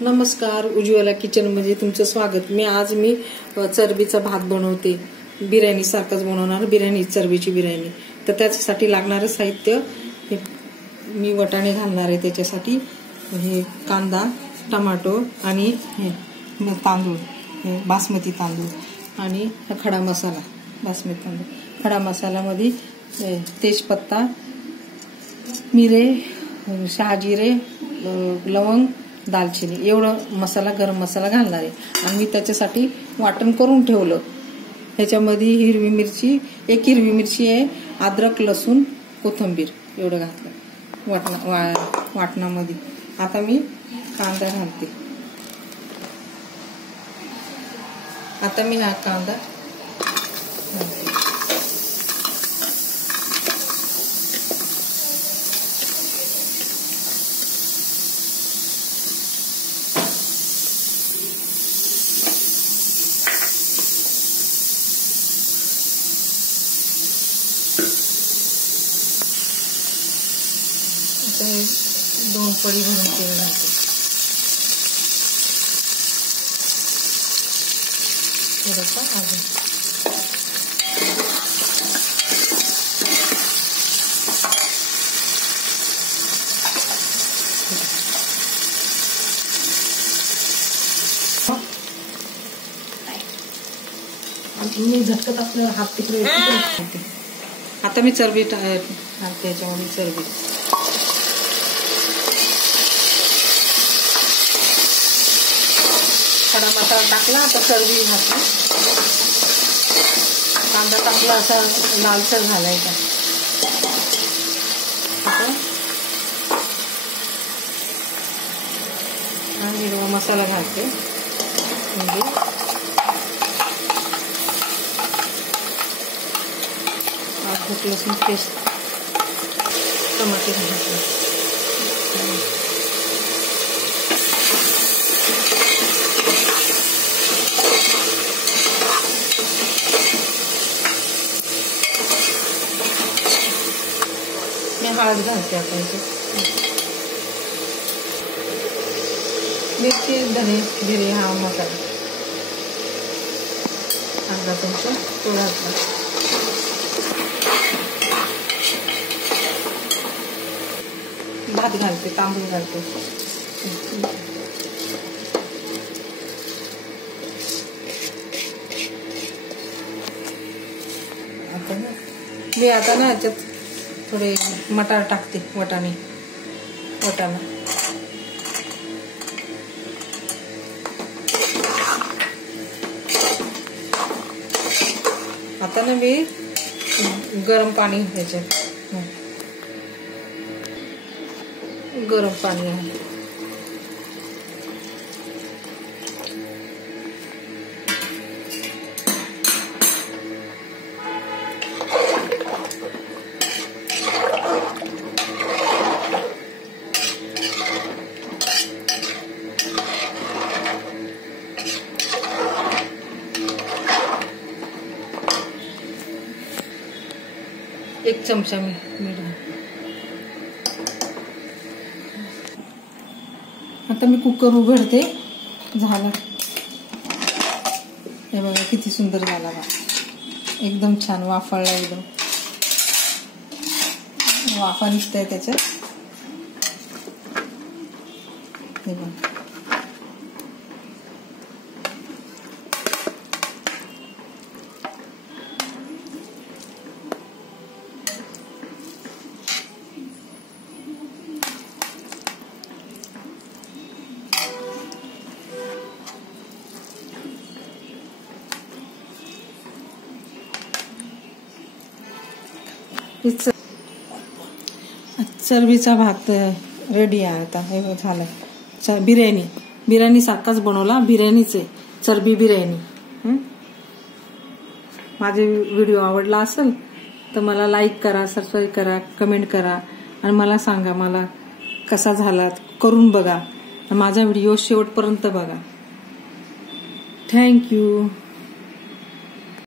नमस्कार, उज्ज्वला किचन मध्ये तुमचं स्वागत। आज मी चरबीचा भात बनवते, बिर्याणी सारखंच बनवणार, बिर्याणी चरबीची बिर्याणी। तर त्याच्यासाठी लागणारं साहित्य मी वाटाणे घालणार आहे। त्याच्यासाठी हे कांदा, टमाटो आणि तांदूळ, बासमती तांदूळ आणि खडा मसाला, बासमती तांदूळ। खडा मसाल्यामध्ये तेजपत्ता, मिरे, शहाजिरे, लवंग, दालचिनी एवढं मसाला, गरम मसाला घालणार आहे। आणि मी त्याच्यासाठी वाटण करून ठेवलं। ह्याच्यामध्ये हिरवी मिरची, एक हिरवी मिरची आहे, अद्रक, लसूण, कोथिंबीर एवढं घातलं वाटणामध्ये। आता मी कांदा घालते। आता मी हा कांदा घालते। दोन पडी भरून तेल घालते। थोडंसं अजून मी झटकत आपलं हात तिकडे घालते। आता मी चरबी घालते याच्यामध्ये, चरबी खडा मसाला टाकला, आता चरबी घातली, कांदा टाकला, असा लालसर घालायचा। आणि हिरवा मसाला घालते, म्हणजे अद्रक लसूण पेस्ट, टमाटे घालायचे। हळद घालते आपण, मिरची, धने, जिरे, हा मसाला अर्धा चमचा तो घातला। भात घालते, तांदूळ घालते। मी आता ना याच्यात थोडे मटार टाकते, वाटाणा। आता ना मी गरम पाणी ह्याच्यात, गरम पाणी आहे। एक चमचा मीठ। आता मी कुकर उघडते, झालं। हे बघा किती सुंदर झाला बा, एकदम छान वाफाळला, एकदम वाफा निघतंय त्याच्यात। हे बघा, चरबीचा भात रेडी आहे। आता हे झालंय। बिर्याणी सारखाच बनवला, बिर्याणीचे चरबी बिर्याणी। माझे व्हिडिओ आवडला असेल तर मला लाईक करा, सबस्क्राईब करा, कमेंट करा आणि मला सांगा मला कसा झाला, करून बघा। माझा व्हिडिओ शेवटपर्यंत बघा। थँक्यू।